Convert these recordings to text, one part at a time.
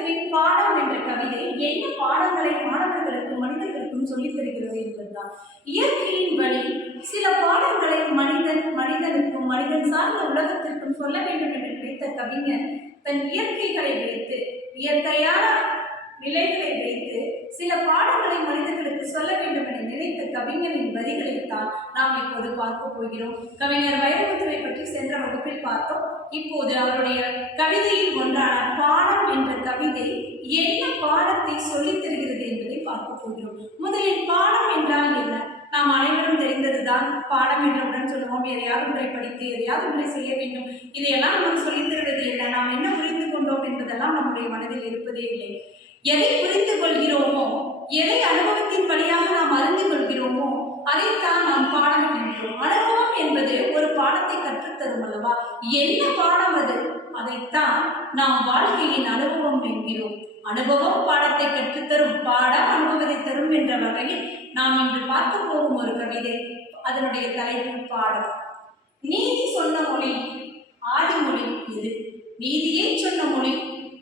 வைரமுத்துவின் பாடம் என்ற கவிதை என்ன பாடங்களை மாணவர்களுக்கும் மனிதர்களுக்கும் சொல்லித் தருகிறது என்பதுதான். இயற்கையின் வழி சில பாடங்களை மனிதன் மனிதனுக்கும் மனிதன் சார்ந்த உலகத்திற்கும் சொல்ல வேண்டும் என்று நினைத்த கவிஞர் தன் இயற்கைகளை வைத்து இயற்கையான நிலைகளை வைத்து சில பாடங்களை மனிதர்களுக்கு சொல்ல வேண்டும் என நினைத்த கவிஞரின் வரிகளைத்தான் நாம் இப்போது பார்க்க போகிறோம். கவிஞர் வைரமுத்துவை பற்றி சென்ற வகுப்பில் பார்த்தோம். இப்போது அவருடைய கவிதையில் ஒன்றான பாடம் என்ற கவிதை என்ன பாடத்தை சொல்லித் தருகிறது என்பதை பார்க்க போகிறோம். முதலில் பாடம் என்றால் என்ன? நாம் அனைவரும் தெரிந்ததுதான் பாடம் என்றவுடன் சொல்லுவோம். எதையாவது முறை படித்து எதையாவது முறை செய்ய வேண்டும்? இதையெல்லாம் நமக்கு சொல்லித் தருவது என்ன? நாம் என்ன புரிந்து கொண்டோம் என்பதெல்லாம் நம்முடைய மனதில் இருப்பதே இல்லை. எதை புரிந்து கொள்கிறோமோ எதை அனுபவத்தின் வழியாக நாம் அறிந்து கொள்கிறோமோ அதைத்தான் நாம் பாடம் என்கிறோம். அனுபவம் என்பது ஒரு பாடத்தை கற்றுத்தரும் அல்லவா? என்ன பாடம் அது? அதைத்தான் நாம் வாழ்க்கையின் அனுபவம் என்கிறோம். அனுபவம் பாடத்தை கற்றுத்தரும் பாடம் அனுபவத்தை தரும் என்ற வகையில் நாம் இன்று பார்க்க போகும் ஒரு கவிதை. அதனுடைய தலைப்பு பாடம். நீதி சொன்ன மொழி ஆதிமொழி இது. நீதியை சொன்ன மொழி.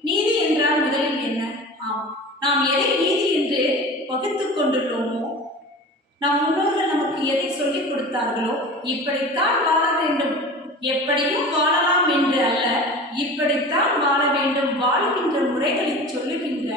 நீதி என்றால் முதலில் என்ன? ஆம். நாம் எதை நீதி என்று வகுத்துக் கொண்டுள்ளோமோ நம் முன்னோர்கள் நமக்கு எதை சொல்லிக் கொடுத்தார்களோ இப்படித்தான் வாழ வேண்டும். எப்படியும் வாழலாம் என்று அல்ல இப்படித்தான் வாழ வேண்டும் வாழுகின்ற முறைகளை சொல்லுகின்ற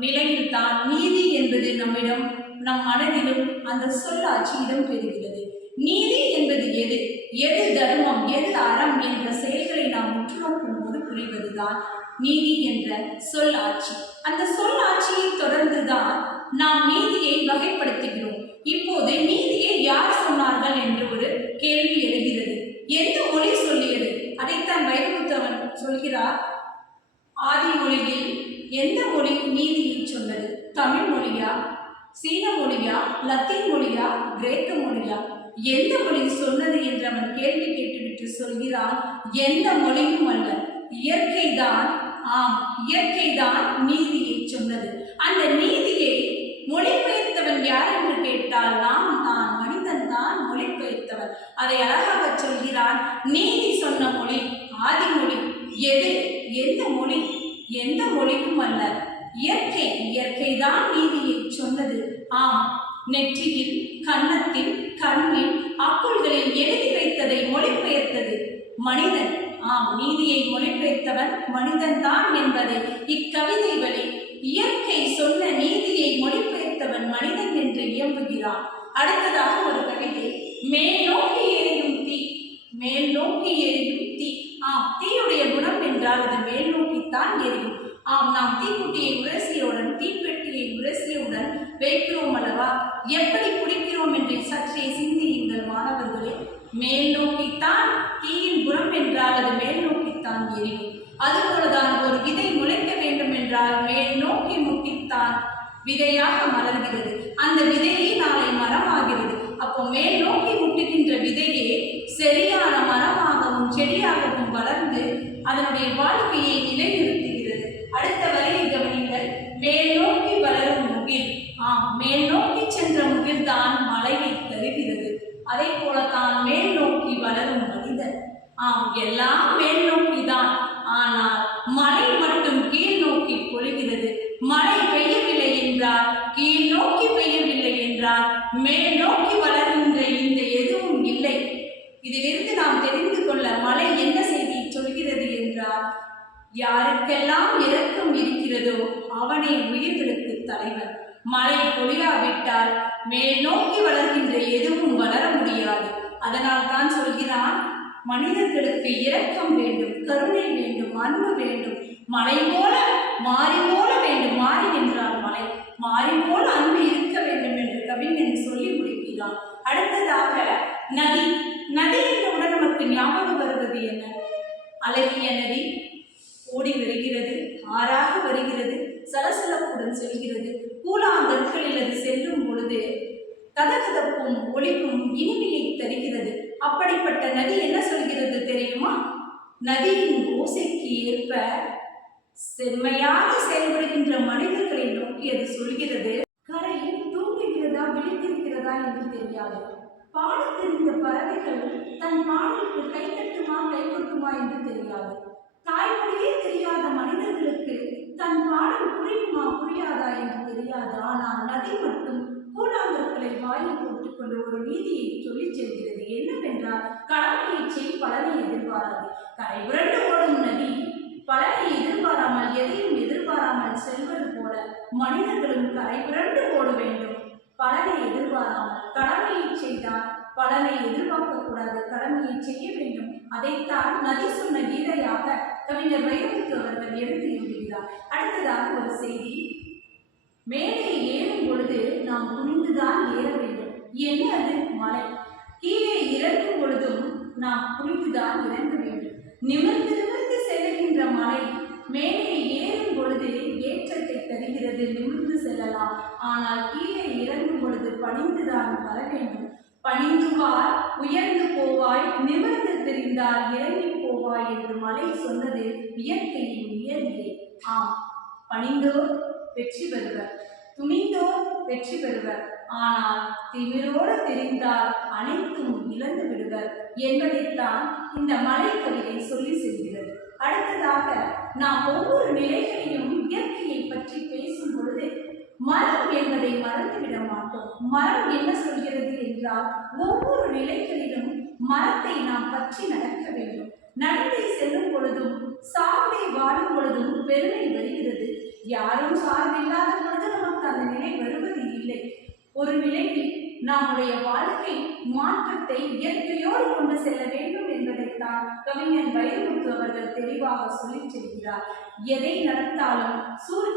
நிலையில்தான் நீதி என்பது நம்மிடம் நம் மனதிலும் அந்த சொல்லாட்சி இடம் பெறுகிறது நீதி என்பது எது? எது தர்மம்? எது அறம் என்ற செயல்களை நாம் உற்று நோக்கும் போது புரிவதுதான் நீதி என்ற சொல்லாட்சி. அந்த சொல்லாட்சியை தொடர்ந்துதான் நாம் நீதியை வகைப்படுத்துகிறோம். இப்போது நீதியை யார் சொன்னார்கள் என்று ஒரு கேள்வி எழுகிறது. எந்த மொழி சொல்லியது? அதைத்தான் வைரமுத்தவன் சொல்கிறார். ஆதி மொழியில் எந்த மொழி நீதியை சொன்னது? தமிழ் மொழியா? சீன மொழியா? லத்தீன் மொழியா? கிரேக்க மொழியா? எந்த மொழி சொன்னது என்று அவன் கேள்வி கேட்டுவிட்டு சொல்கிறான். எந்த மொழியும் அல்ல. இயற்கைதான். ஆம் இயற்கைதான் சொன்னது அந்த நீதியை மொழிபெயர்த்தவன் யார் என்று கேட்டால் நாம் தான் மனிதன் தான் மொழிபெயர்த்தவன். அதை அழகாக சொல்கிறான் நீதி சொன்ன மொழி ஆதிமொழி எது? எந்த மொழி? எந்த மொழிக்கும் அல்ல. இயற்கை இயற்கைதான் நீதியை சொன்னது. ஆம் நெற்றியில் கன்னத்தில் கண்ணில் அக்குள்களில் எழுதி வைத்ததை மொழிபெயர்த்தது. மனிதன் ஆம் நீதியை மொழிபெயர்த்தவன் மனிதன்தான் என்பது இக்கவிதை வழி. இயற்கை சொன்ன நீதியை மொழிபெயர்த்தவன் மனிதன் என்று இயம்புகிறான். அடுத்ததாக ஒரு கவிதை. மேல் நோக்கி எரியும் தீ மேல் நோக்கி எரியும் தீ. ஆம் தீயுடைய குணம் என்றால் அது மேல் நோக்கித்தான் எரியும். ஆம் நாம் தீக்குட்டியை உரசியவுடன் தீப்பெட்டியை உரசியவுடன் வைக்கிறோம் அல்லவா? எப்படி குடிக்கிறோம் என்று சற்றே சிந்தியுங்கள் மாணவர்களே. மேல் நோக்கித்தான் தீயின் புறம் என்றால் அது மேல் நோக்கித்தான் எரியும். அதுபோலதான் ஒரு விதை முளைக்க வேண்டும் என்றால் மேல் நோக்கி முட்டித்தான் விதையாக மலர்கிறது. அந்த விதையே நாளை மரமாகிறது. அப்போ மேல் நோக்கி முட்டுகின்ற விதையே சரியான மரமாகவும் செடியாகவும் வளர்ந்து அதனுடைய வாழ்க்கையை நிலைநிறுத்துகிறது. அடுத்த வரையை கவனிங்கள் மேல் நோக்கி வளரும் முகில் ஆம் மேல் நோக்கி சென்ற முகில் தான் மலையை தருகிறது அதே போலத்தான் மேல் நோக்கி வளரும் ஆம் எல்லாம் மேல் நோக்கி தான் ஆனால் மழை மட்டும் கீழ் நோக்கி பொழிகிறது. மழை பெய்யவில்லை என்றால் கீழ் நோக்கி பெய்யவில்லை என்றால் மேல் நோக்கி வளர்கின்ற இந்த எதுவும் இல்லை. இதிலிருந்து நாம் தெரிந்து கொள்ள மழை என்ன செய்தி சொல்கிறது என்றால் யாருக்கெல்லாம் இரக்கம் இருக்கிறதோ அவனே உயிர்களுக்கு தலைவன். மழை பொழியாவிட்டால் மேல் நோக்கி வளர்கின்ற எதுவும் வளர் முடியாது அதனால் தான் சொல்கிறான் மனிதர்களுக்கு இரக்கம் வேண்டும் கருணை வேண்டும் அன்பு வேண்டும். மலை போல மாறி போல வேண்டும். மாறி என்றால் மலை மாறி போல அன்பு இருக்க வேண்டும் என்று கவிஞன் சொல்லி முடிக்கிறான். அடுத்ததாக நதி. நதி என்றவுடன் நமக்கு ஞாபகம் வருவது என்ன? அழகிய நதி ஓடி வருகிறது ஆறாக வருகிறது சலசலப்புடன் செல்கிறது. கூழாங்கற்களில் அது செல்லும் பொழுது கதகதப்பும் ஒளிப்பும் இனிமையை நதி என்ன சொல்கிறது தெரியுமா? நதியின் ஓசைக்கு ஏற்ப செம்மையாக செயல்படுகின்ற மனிதர்களை நோக்கி அது சொல்கிறது கரையில் தூங்குகிறதா விழித்திருக்கிறதா என்று தெரியாது. பாடத் தெரிந்த பறவைகள் தன் பாடலுக்கு கைத்தட்டுமா கை கொடுக்குமா என்று தெரியாது. தாய்மொழியே தெரியாத மனிதர்களுக்கு தன் பாடல் புரியுமா புரியாதா என்று தெரியாது. ஆனால் நதி மட்டும் கூழாங்கற்களை வாயில் போட்டுக்கொண்டு ஒரு நீதியை சொல்லிச் செல்கிறது. என்னவென்றால் கடமையை செய் பலனை எதிர்பாராது. கரை புரண்டு ஓடும் நதி பலனை எதிர்பாராமல் எதையும் எதிர்பாராமல் செல்வது போல மனிதர்களும் கரை புரண்டு ஓட வேண்டும். பலனை எதிர்பாராமல் கடமையை செய்தால் பலனை எதிர்பார்க்க கூடாது கடமையை செய்ய வேண்டும். அதைத்தான் நதி சொன்ன கீதையாக கவிஞர் வைரமுத்து அவர்கள் எடுத்து எழுதுகிறார் அடுத்ததாக ஒரு செய்தி. மேலே ஏறும் பொழுது நாம் குனிந்துதான் ஏற வேண்டும். என்ன அது? மலை. கீழே இறங்கும் பொழுதும் நாம் குனிந்துதான் இறங்க வேண்டும். நிமிர்ந்து நிமிர்ந்து செல்கின்ற மலை மேலே ஏறும் பொழுது ஏற்றத்தை தருகிறது. நிமிர்ந்து செல்லலாம். ஆனால் கீழே இறங்கும் பொழுது பணிந்துதான் வர வேண்டும். பணிந்துவார் உயர்ந்து போவாய் நிமிர்ந்து தெரிந்தால் இறங்கி போவாய் என்று மலை சொன்னது இயற்கையின் இயற்கை ஆம். பணிந்தோர் வெற்றி பெறுவர். துணிந்தோர் வெற்றி பெறுவர். ஆனால் திமிரோடு தெரிந்தால் அனைத்தும் இழந்து விடுவர். என்பதைத்தான் இந்த மலை கவிதை சொல்லி செல்கிறது. அடுத்ததாக நாம் ஒவ்வொரு நிலைகளிலும் இயற்கையை பற்றி பேசும் பொழுது மரம் என்பதை மறந்துவிட மாட்டோம். மரம் என்ன சொல்கிறது என்றால் ஒவ்வொரு நிலைகளிலும் மரத்தை நாம் பற்றி நடக்க வேண்டும். நடந்தே செல்லும் பொழுதும் சார்ந்தே வாழும் பொழுதும் பெருமை வரி யாரும் சார்பில்லாத பொழுது நமக்கு அந்த நிலை வருவது இல்லை. ஒரு நிலையில் நம்முடைய வாழ்க்கை மாற்றத்தை இயற்கையோடு கொண்டு செல்ல வேண்டும் என்பதைத்தான் கவிஞர் வைரமுத்து அவர்கள் தெளிவாக சொல்லிச் செல்கிறார். எதை நடத்தாலும் சூர்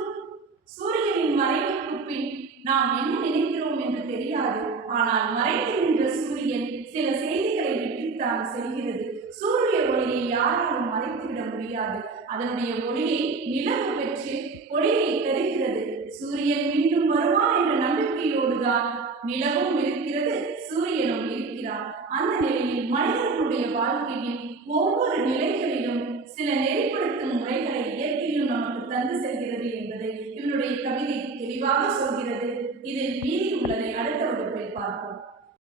சூரியனின் மறைவுக்கு பின் நாம் என்ன நினைக்கிறோம் என்று தெரியாது. ஆனால் மறைந்து நின்ற சூரியன் சில செய்திகளை விட்டுத்தான் செல்கிறது. சூரிய ஒளியை யாராலும் மறைத்துவிட முடியாது. அதனுடைய ஒளியை நிலவு பெற்று ஒளியை தருகிறது சூரியன் மீண்டும் வருவான் என்ற நம்பிக்கையோடுதான் நிலவும் இருக்கிறது சூரியனும் இருக்கிறார். அந்த நிலையில் மனிதர்களுடைய வாழ்க்கையின் ஒவ்வொரு நிலைகளிலும் சில நெறிப்படுத்தும் முறைகளை இயற்கையும் நமக்கு தந்து செல்கிறது என்பதை இவனுடைய கவிதை தெளிவாக சொல்கிறது. இதில் மீதி உள்ளதை அடுத்த வகுப்பில் பார்ப்போம்.